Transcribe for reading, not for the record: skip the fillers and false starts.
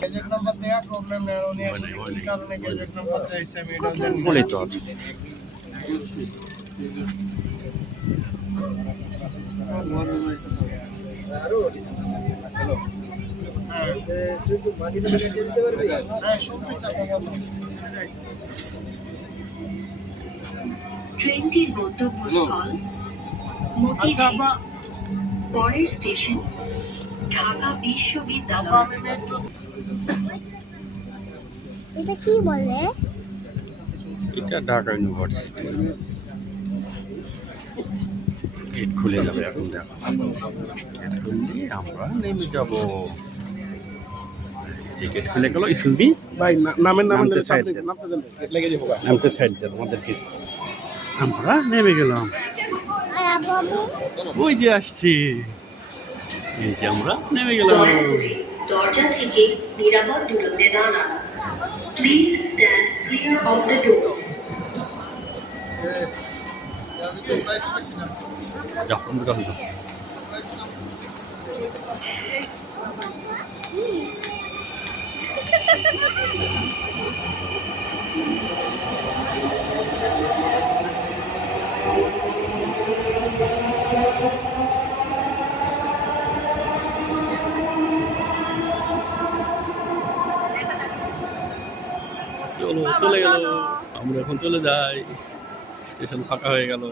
Gadget number দেয়া problem নেই উনি আসলে কি কারণে গ্যাজেট নাম্বার চাইছে আমি এটাও জানি বলেই তো আছে। হ্যাঁ শুনতেছি আপনার কথা। ট্রেনটির গন্তব্যস্থল আচ্ছা মতিঝিল। আপা পরের স্টেশন ঢাকা আপা বিশ্ববিদ্যালয়। আমি মেট্রো এটা কি বলে? এটা ঢাকা ইউনিভার্সিটি। গেট খুলে যাবে এখন, দেখো গেট খুললে আমরা নেমে যাব। যে গেট খুলে গেল, ইসুলবি ভাই নামের নামতে সাইড দেন, নামতে দেন লেগে যাবো নামতে সাইড দেন আমাদের কিছু। আমরা নেমে গেলাম, আর বাবু ওই যে আসছি, এই যে আমরা নেমে গেলাম। দয়া করে দরজা থেকে নিরাপদ দূরত্বে দাঁড়ান। Please stand clear of the doors. যাও আমরা কাছে যাও। চলো, চলে গেল। আমরা এখন চলে যাই, স্টেশন ফাঁকা হয়ে গেল।